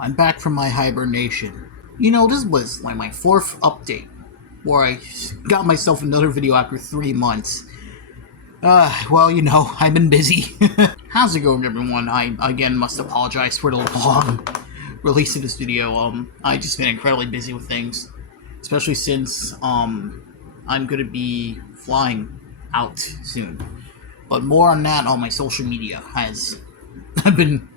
I'm back from my hibernation. You know, this was like my fourth update, where I got myself another video after 3 months. Well, you know, I've been busy. How's it going, everyone? I, again, must apologize for the long release of this video. I've just been incredibly busy with things, especially since, I'm gonna be flying out soon. But more on that on my social media, as I've been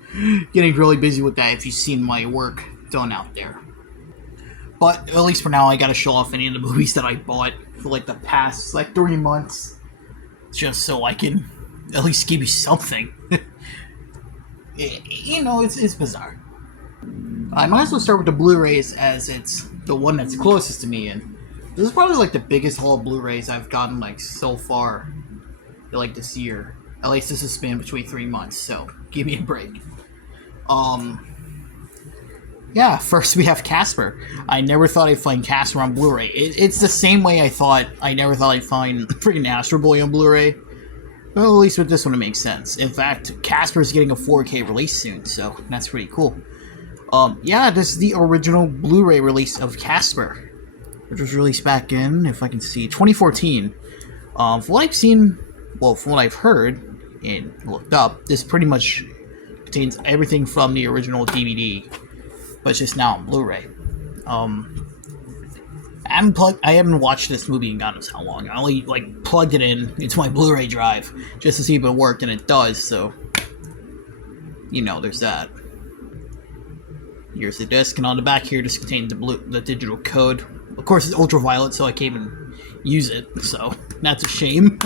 getting really busy with that if you've seen my work done out there. But at least for now, I gotta show off any of the movies that I bought for like the past 3 months, just so I can at least give you something. You know, it's bizarre. I might as well start with the Blu-rays, as it's the one that's closest to me, and this is probably like the biggest haul of Blu-rays I've gotten like so far, like this year. At least this is spanned between 3 months, so give me a break. Yeah, first we have Casper. I never thought I'd find Casper on Blu-ray. It's the same way I never thought I'd find freaking Astro Boy on Blu-ray. Well, at least with this one it makes sense. In fact, Casper's getting a 4K release soon, so that's pretty cool. Yeah, this is the original Blu-ray release of Casper, which was released back in, if I can see, 2014. From what I've seen, well, from what I've heard and looked up, this pretty much contains everything from the original DVD, but it's just now on Blu-ray. I haven't watched this movie in God knows how long. I only plugged it into my Blu-ray drive just to see if it worked, and it does. So, you know, there's that. Here's the disc, and on the back here, just contains the digital code. Of course, it's ultraviolet, so I can't even use it. So that's a shame.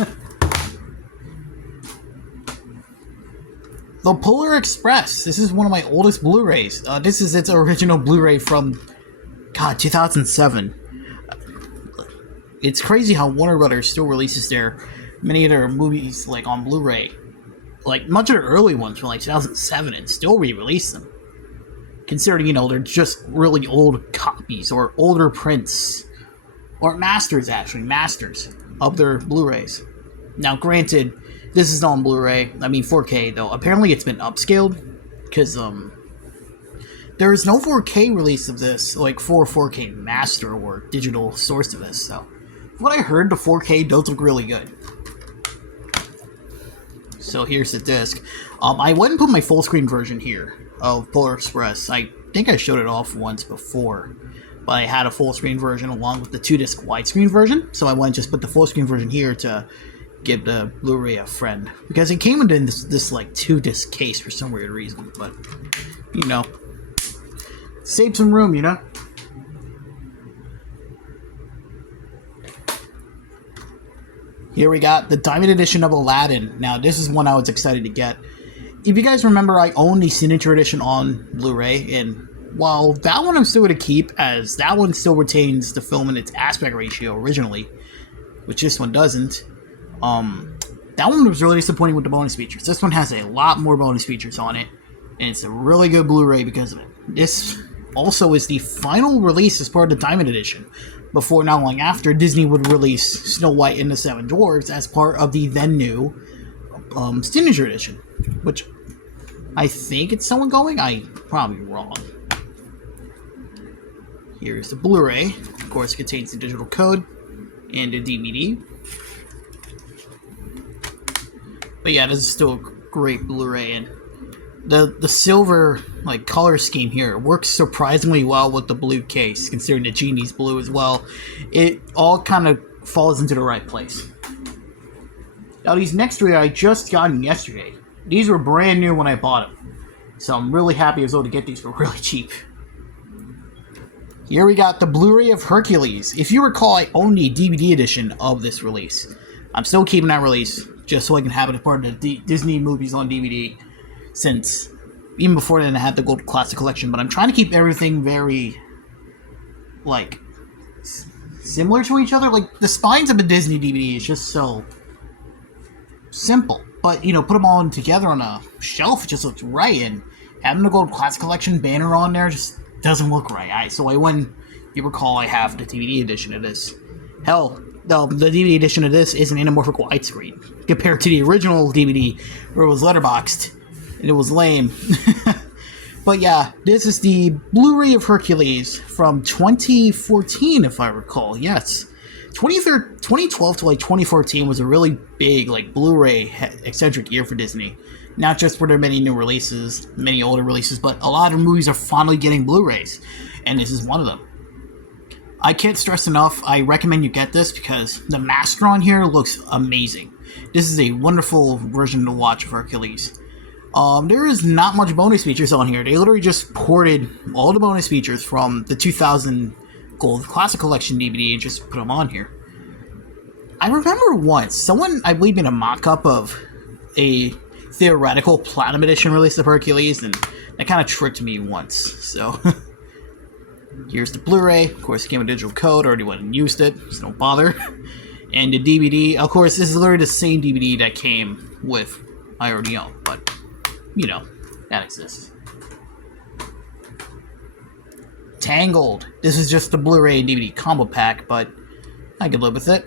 The Polar Express. This is one of my oldest Blu-rays. This is its original Blu-ray from, 2007. It's crazy how Warner Brothers still releases many of their movies on Blu-ray. Much of the early ones from 2007 and still re-release them. Considering, they're just really old copies or older prints. Or masters of their Blu-rays. Now, granted, this is on Blu-ray, 4K though. Apparently it's been upscaled, because, there is no 4K release of this, for 4K master or digital source of this, so. From what I heard, the 4K does look really good. So here's the disc. I went and put my full screen version here of Polar Express. I think I showed it off once before, but I had a full screen version along with the 2-disc widescreen version, so I went and just put the full screen version here to give the Blu-ray a friend, because it came in this 2-disc case for some weird reason, but, save some room, Here we got the Diamond Edition of Aladdin. Now, this is one I was excited to get. If you guys remember, I own the Signature Edition on Blu-ray, and while that one I'm still going to keep, as that one still retains the film in its aspect ratio originally, which this one doesn't, that one was really disappointing with the bonus features. This one has a lot more bonus features on it, and it's a really good Blu-ray because of it. This also is the final release as part of the Diamond Edition, before not long after Disney would release Snow White and the Seven Dwarfs as part of the then new Signature Edition, which I think it's still ongoing. I'm probably wrong. Here's the Blu-ray. Of course, it contains the digital code and the DVD. But yeah, this is still a great Blu-ray, and the silver color scheme here works surprisingly well with the blue case, considering the Genie's blue as well. It all kind of falls into the right place. Now, these next 3 I just got yesterday. These were brand new when I bought them, so I'm really happy I was able to get these for really cheap. Here we got the Blu-ray of Hercules. If you recall, I own the DVD edition of this release. I'm still keeping that release, just so I can have it as part of the Disney movies on DVD, since even before then I had the Gold Classic Collection, but I'm trying to keep everything very, similar to each other. The spines of a Disney DVD is just so simple, but, put them all together on a shelf, it just looks right, and having the Gold Classic Collection banner on there just doesn't look right. So I went, if you recall, I have the DVD edition of this. Hell, the DVD edition of this is an anamorphic widescreen, compared to the original DVD, where it was letterboxed, and it was lame. But yeah, this is the Blu-ray of Hercules from 2014, if I recall. Yes. 2012 to like 2014 was a really big like Blu-ray eccentric year for Disney. Not just for their many new releases, many older releases, but a lot of movies are finally getting Blu-rays, and this is one of them. I can't stress enough, I recommend you get this because the master on here looks amazing. This is a wonderful version to watch of Hercules. There is not much bonus features on here. They literally just ported all the bonus features from the 2000 Gold Classic Collection DVD and just put them on here. I remember once, someone, I believe, made a mock-up of a theoretical Platinum Edition release of Hercules, and that kind of tricked me once, so... Here's the Blu-ray. Of course, it came with digital code. I already went and used it, so don't bother. And the DVD. Of course, this is literally the same DVD that came with I already own, but, you know, that exists. Tangled. This is just the Blu-ray and DVD combo pack, but I can live with it.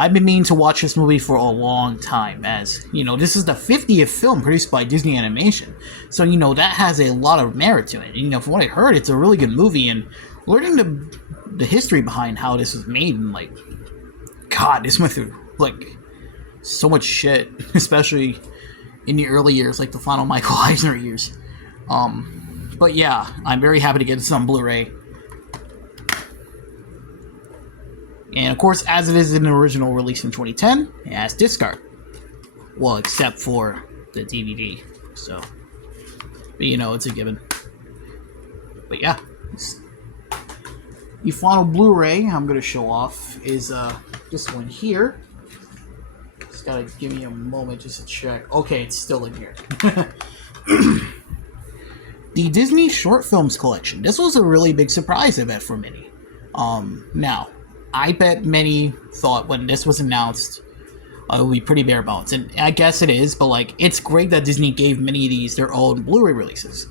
I've been meaning to watch this movie for a long time, as, you know, this is the 50th film produced by Disney Animation. So, you know, that has a lot of merit to it. You know, from what I heard, it's a really good movie, and learning the history behind how this was made, and, like, God, this went through, like, so much shit, especially in the early years, like the final Michael Eisner years. But yeah, I'm very happy to get this on Blu-ray. And of course, as it is in the original release in 2010, it has disc art. Well, except for the DVD. So, but you know, it's a given. But yeah, the final Blu-ray I'm going to show off is this one here. Just gotta give me a moment just to check. Okay, it's still in here. The Disney Short Films Collection. This was a really big surprise, I bet, for many. Now, I bet many thought when this was announced it would be pretty bare bones, and I guess it is, but like, it's great that Disney gave many of these their own Blu-ray releases.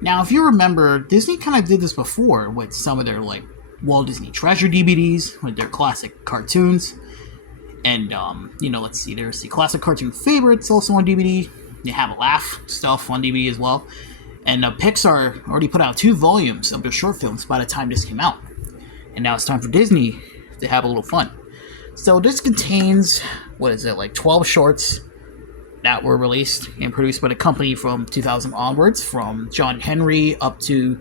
Now, if you remember, Disney kind of did this before with some of their like Walt Disney Treasure DVDs with their classic cartoons, and you know, let's see, there's the classic cartoon favorites also on DVD. They have a Laugh stuff on DVD as well, and Pixar already put out 2 volumes of their short films by the time this came out, and now it's time for Disney to have a little fun. So this contains, what is it, like 12 shorts that were released and produced by the company from 2000 onwards, from John Henry up to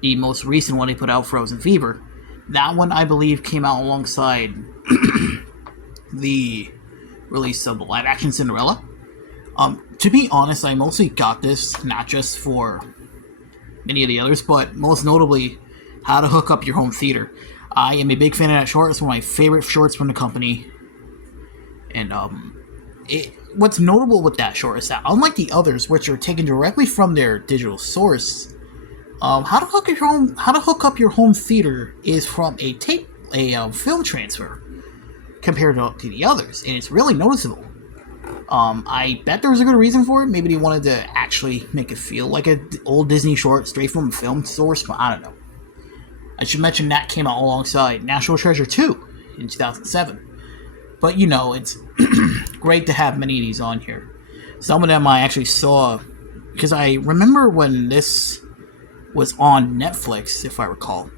the most recent one they put out, Frozen Fever. That one, I believe, came out alongside the release of the live-action Cinderella. To be honest, I mostly got this not just for many of the others, but most notably, How to Hook Up Your Home Theater. I am a big fan of that short. It's one of my favorite shorts from the company. And what's notable with that short is that, unlike the others, which are taken directly from their digital source, How to Hook Up Your Home Theater is from a film transfer compared to the others, and it's really noticeable. I bet there was a good reason for it. Maybe they wanted to actually make it feel like an old Disney short straight from a film source, but I don't know. I should mention that came out alongside National Treasure 2 in 2007. But, you know, it's great to have many of these on here. Some of them I actually saw, because I remember when this was on Netflix, if I recall.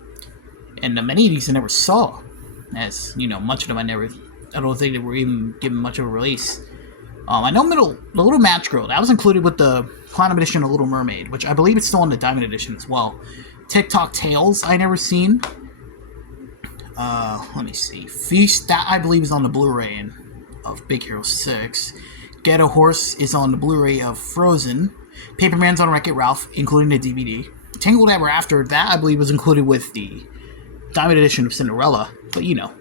And many of these I never saw. As, you know, much of them I don't think they were even given much of a release. I know the Little Match Girl, that was included with the Platinum Edition of Little Mermaid, which I believe it's still on the Diamond Edition as well. TikTok Tales, I never seen. Let me see. Feast, that I believe is on the Blu-ray of Big Hero 6. Get a Horse is on the Blu-ray of Frozen. Paperman's on Wreck-It Ralph, including the DVD. Tangled Ever After, that I believe was included with the Diamond Edition of Cinderella. But, you know,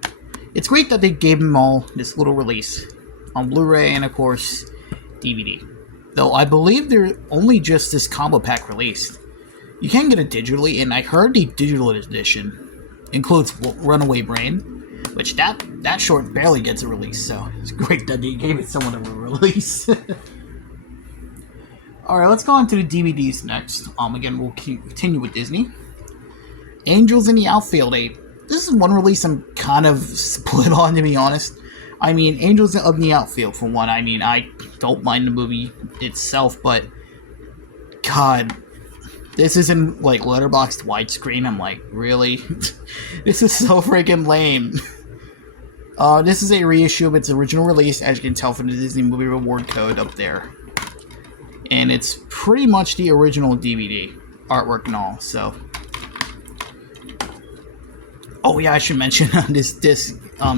it's great that they gave them all this little release on Blu-ray and, of course, DVD. Though I believe they're only just this combo pack released. You can get it digitally, and I heard the digital edition includes Runaway Brain, which that short barely gets a release, so it's great that they gave it someone of a release. Alright, let's go on to the DVDs next. Again, we'll continue with Disney. Angels in the Outfield 8. This is one release I'm kind of split on, to be honest. I mean, Angels in the Outfield, for one. I mean, I don't mind the movie itself, but God, This isn't like letterboxed widescreen. I'm like, really? This is so freaking lame. This is a reissue of its original release, as you can tell from the Disney Movie Reward code up there. And it's pretty much the original DVD, artwork and all, so. Oh yeah, I should mention this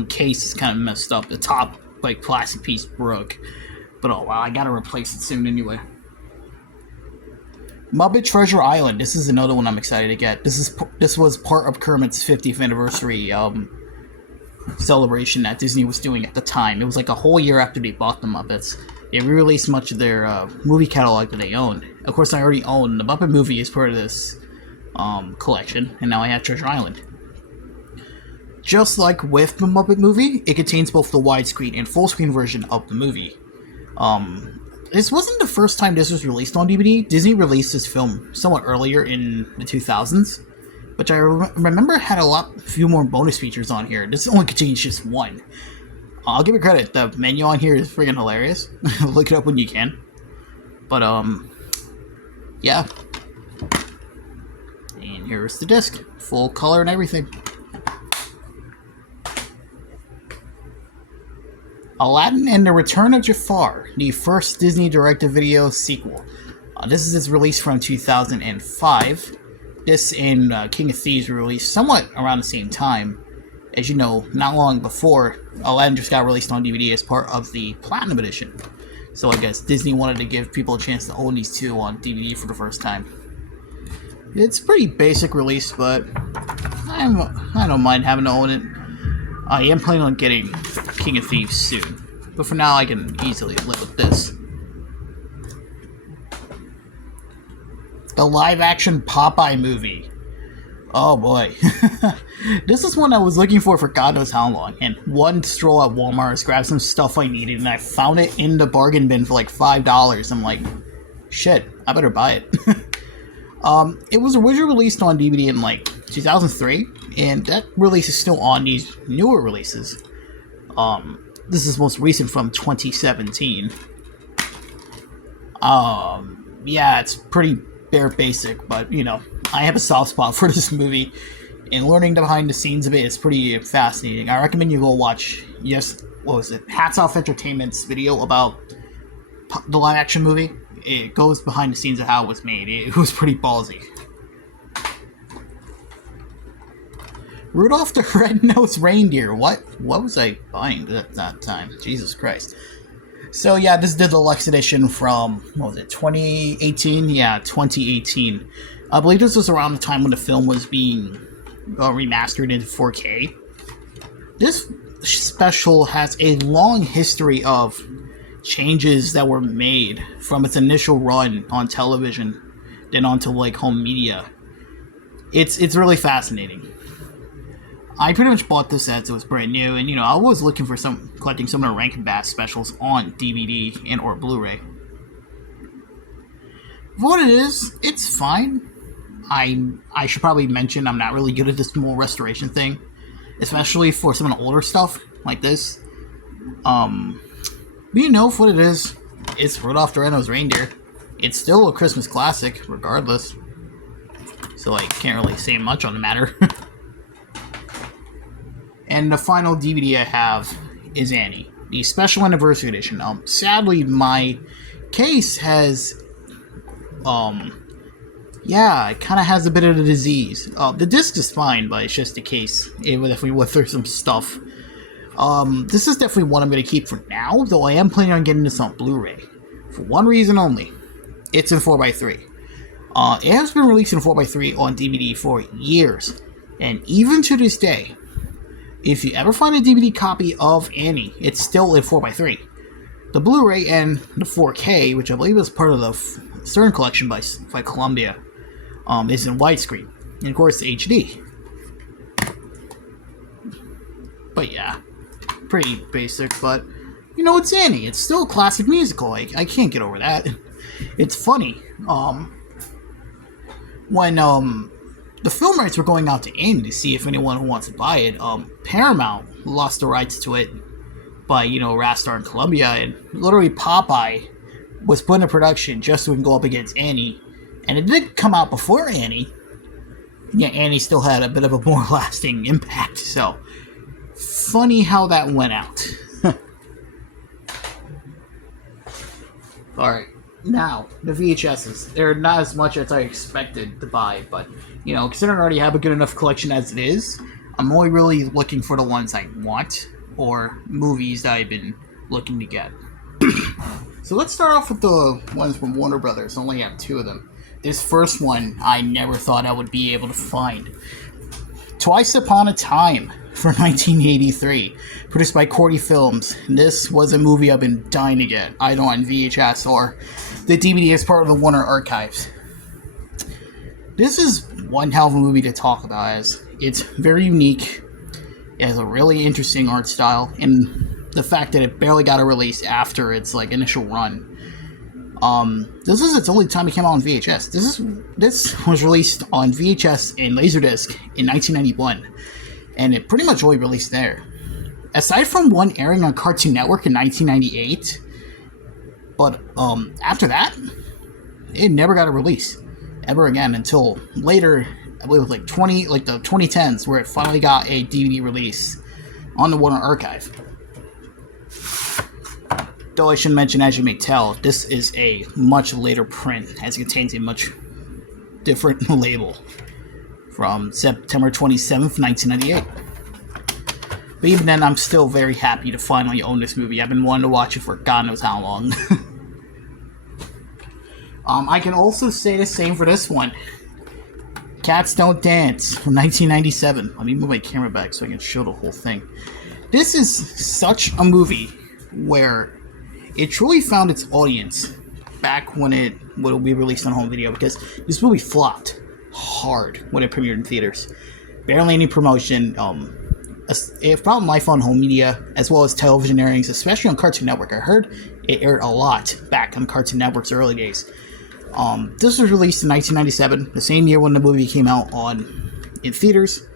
case is kind of messed up. The top, like, plastic piece broke. But oh wow, I gotta replace it soon anyway. Muppet Treasure Island. This is another one I'm excited to get. This was part of Kermit's 50th anniversary celebration that Disney was doing at the time. It was like a whole year after they bought the Muppets. They re-released much of their movie catalog that they owned. Of course, I already own the Muppet movie as part of this collection, and now I have Treasure Island. Just like with the Muppet movie, it contains both the widescreen and full-screen version of the movie. This wasn't the first time this was released on DVD. Disney released this film somewhat earlier in the 2000s, which I remember had a few more bonus features on here. This only contains just one. I'll give it credit. The menu on here is friggin' hilarious. Look it up when you can. But, yeah. And here's the disc. Full color and everything. Aladdin and the Return of Jafar, the first Disney direct-to-video sequel. This is its release from 2005. This and King of Thieves were released somewhat around the same time. As you know, not long before, Aladdin just got released on DVD as part of the Platinum Edition. So I guess Disney wanted to give people a chance to own these two on DVD for the first time. It's a pretty basic release, but I don't mind having to own it. I am planning on getting King of Thieves soon, but for now I can easily live with this. The live-action Popeye movie. Oh boy. This is one I was looking for God knows how long, and one stroll at Walmart grabbed some stuff I needed, and I found it in the bargain bin for like $5. I'm like, shit, I better buy it. It was originally released on DVD in like 2003, and that release is still on these newer releases. This is most recent from 2017. Yeah, it's pretty bare basic, but you know, I have a soft spot for this movie, and learning the behind the scenes of it is pretty fascinating. I recommend you go watch, what was it? Hats Off Entertainment's video about the live action movie. It goes behind the scenes of how it was made. It was pretty ballsy. Rudolph the Red-Nosed Reindeer. What was I buying at that time? Jesus Christ. So yeah, this is the deluxe edition from, 2018? Yeah, 2018. I believe this was around the time when the film was being remastered into 4K. This special has a long history of changes that were made from its initial run on television, then onto like home media. It's really fascinating. I pretty much bought this as it was brand new, and you know, I was looking for collecting some of the Rankin Bass specials on DVD and or Blu-ray. For what it is, it's fine. I should probably mention I'm not really good at this full restoration thing, especially for some of the older stuff like this. But you know, for what it is, it's Rudolph the Red-Nosed Reindeer. It's still a Christmas classic, regardless. So I can't really say much on the matter. And the final DVD I have is Annie, the special anniversary edition. Sadly, my case has, yeah, it kind of has a bit of the disease. The disc is fine, but it's just the case. It would definitely went through some stuff. This is definitely one I'm going to keep for now, though I am planning on getting this on Blu-ray. For one reason only. It's in 4x3. It has been released in 4x3 on DVD for years. And even to this day, if you ever find a DVD copy of Annie, it's still in 4x3. The Blu-ray and the 4K, which I believe is part of the Stern collection by Columbia, is in widescreen. And of course, HD. But yeah, pretty basic, but you know, it's Annie. It's still a classic musical. I can't get over that. It's funny. When the film rights were going out to Annie to see if anyone who wants to buy it, Paramount lost the rights to it by, you know, Rastar and Columbia, and literally Popeye was put into production just so we can go up against Annie, And it did come out before Annie. Yeah, Annie still had a bit of a more lasting impact, so funny how that went out. Alright, now, the VHSs. They're not as much as I expected to buy, but, you know, considering I already have a good enough collection as it is, I'm only really looking for the ones I want, or movies that I've been looking to get. So let's start off with the ones from Warner Brothers. I only have 2 of them. This first one, I never thought I would be able to find. Twice Upon a Time from 1983, produced by Cordy Films. This was a movie I've been dying to get, either on VHS or the DVD as part of the Warner Archives. This is one hell of a movie to talk about, as it's very unique. It has a really interesting art style, and the fact that it barely got a release after its initial run. This is its only time it came out on VHS. This was released on VHS and Laserdisc in 1991, and it pretty much only released there. Aside from one airing on Cartoon Network in 1998, but after that, it never got a release ever again until later. I believe it was the 2010s, where it finally got a DVD release on the Warner Archive. Though I should mention, as you may tell, this is a much later print, as it contains a much different label from September 27th, 1998. But even then, I'm still very happy to finally own this movie. I've been wanting to watch it for God knows how long. I can also say the same for this one. Cats Don't Dance from 1997. Let me move my camera back so I can show the whole thing. This is such a movie where it truly found its audience back when it would be released on home video, because this movie flopped hard when it premiered in theaters. Barely any promotion. It found life on home media as well as television airings, especially on Cartoon Network. I heard it aired a lot back on Cartoon Network's early days. This was released in 1997, the same year when the movie came out in theaters.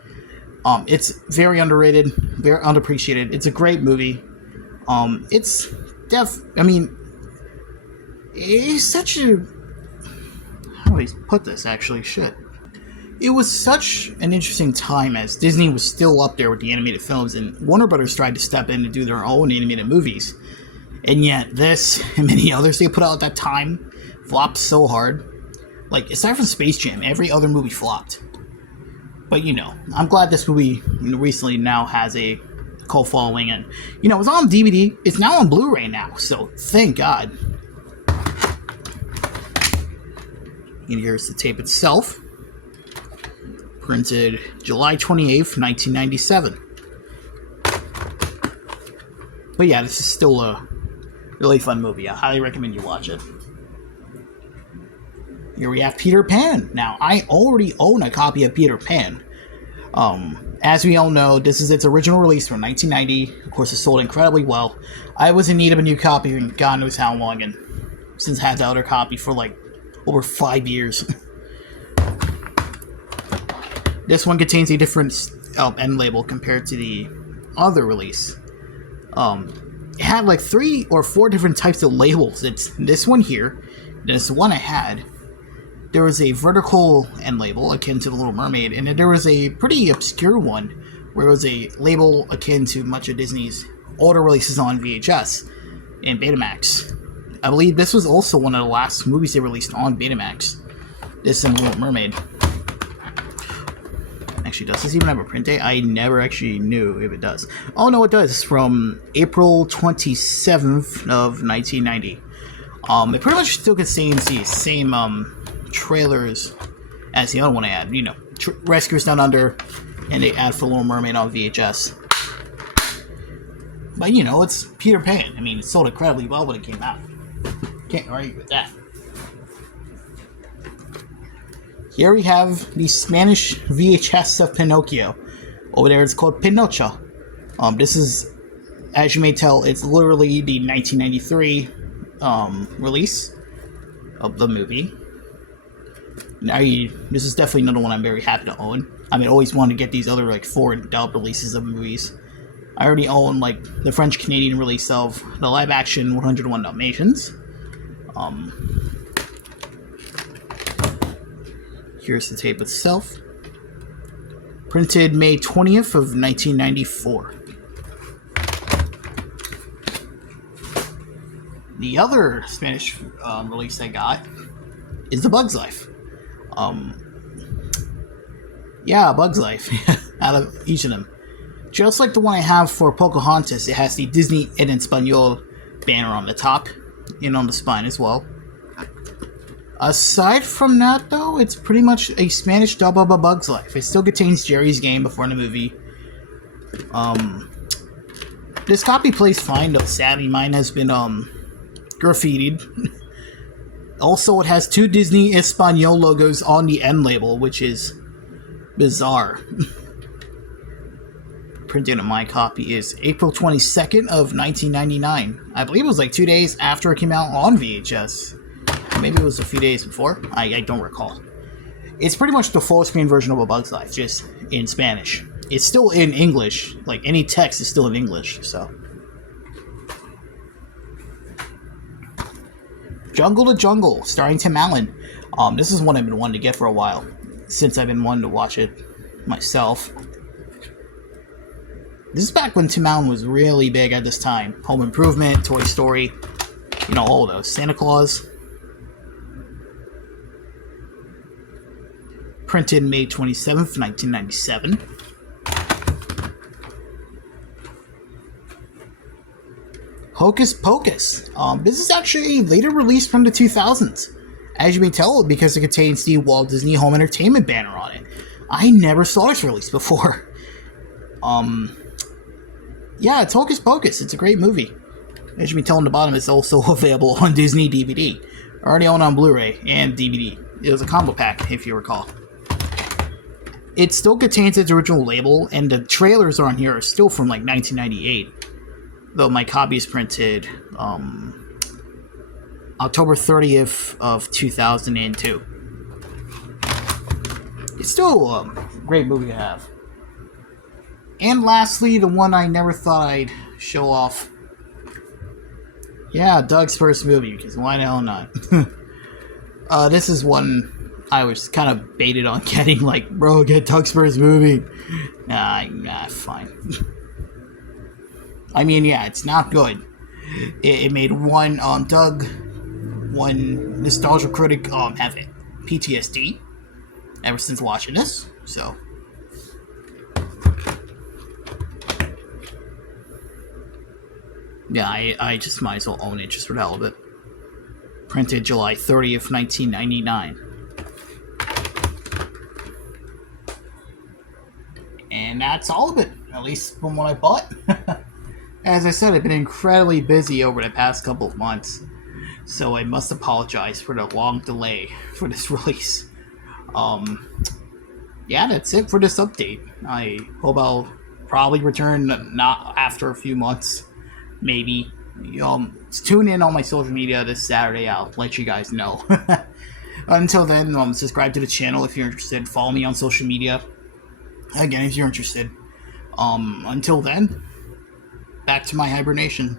It's very underrated, very underappreciated. It's a great movie. It's such a... How do I put this, actually? Shit. It was such an interesting time, as Disney was still up there with the animated films, and Warner Brothers tried to step in and do their own animated movies. And yet, this and many others they put out at that time flopped so hard. Aside from Space Jam, every other movie flopped. But, I'm glad this movie recently now has a cult following, and it's on DVD. It's now on Blu-ray now, so thank God. And here's the tape itself, printed July 28th, 1997. But yeah, this is still a really fun movie. I highly recommend you watch it. Here we have Peter Pan. Now, I already own a copy of Peter Pan. As we all know, this is its original release from 1990. Of course, it sold incredibly well. I was in need of a new copy in God knows how long, and since had the other copy for over 5 years. This one contains a different end label compared to the other release. It had 3 or 4 different types of labels. It's this one here, this one I had. There was a vertical end label akin to The Little Mermaid, and then there was a pretty obscure one where it was a label akin to much of Disney's older releases on VHS and Betamax. I believe this was also one of the last movies they released on Betamax. This and The Little Mermaid. Actually, does this even have a print date? I never actually knew if it does. Oh no, it does. It's from April 27th of 1990. It pretty much still contains the same trailers as the other one I had. Rescuers Down Under, and they add for Little Mermaid on VHS. But it's Peter Pan. It sold incredibly well when it came out. Can't argue with that. Here we have the Spanish VHS of Pinocchio. Over there it's called Pinocho. This is, as you may tell, it's literally the 1993 release of the movie. Now, this is definitely another one I'm very happy to own. I always wanted to get these other foreign dub releases of movies. I already own the French-Canadian release of the live-action 101 Dalmatians. Here's the tape itself. Printed May 20th of 1994. The other Spanish release I got is The Bug's Life. Yeah, Bug's Life. Out of each of them. Just like the one I have for Pocahontas, it has the Disney en Español banner on the top and on the spine as well. Aside from that, though, it's pretty much a Spanish dub of A Bug's Life. It still contains Jerry's game before the movie. This copy plays fine, though. Sadly, mine has been graffitied. Also, it has 2 Disney Español logos on the end label, which is bizarre. Printed on my copy is April 22nd of 1999. I believe it was like 2 days after it came out on VHS. Maybe it was a few days before. I don't recall. It's pretty much the full screen version of A Bug's Life, just in Spanish. It's still in English. Like, any text is still in English, so. Jungle to Jungle, starring Tim Allen. This is one I've been wanting to get for a while, since I've been wanting to watch it myself. This is back when Tim Allen was really big at this time. Home Improvement, Toy Story, you know, all of those. Santa Claus. Printed May 27th, 1997. Hocus Pocus. This is actually a later release from the 2000s. As you may tell, because it contains the Walt Disney Home Entertainment banner on it. I never saw this release before. Yeah, it's Hocus Pocus. It's a great movie. As you may tell on the bottom, it's also available on Disney DVD. Already on Blu-ray and DVD. It was a combo pack, if you recall. It still contains its original label, and the trailers on here are still from like 1998. Though my copy is printed October 30th of 2002. It's still a great movie to have. And lastly, the one I never thought I'd show off. Yeah, Doug's first movie, because why the hell not? This is one I was kind of baited on getting, like, bro, get Doug's first movie. Nah, fine. I mean, yeah, it's not good. It made one, one nostalgia critic, have PTSD ever since watching this, so. Yeah, I just might as well own it just for the hell of it. Printed July 30th, 1999. And that's all of it, at least from what I bought. As I said, I've been incredibly busy over the past couple of months, so I must apologize for the long delay for this release. Yeah, that's it for this update. I hope I'll probably return not after a few months, maybe. Tune in on my social media this Saturday. I'll let you guys know. Until then, subscribe to the channel if you're interested. Follow me on social media. Again, if you're interested. Until then, back to my hibernation.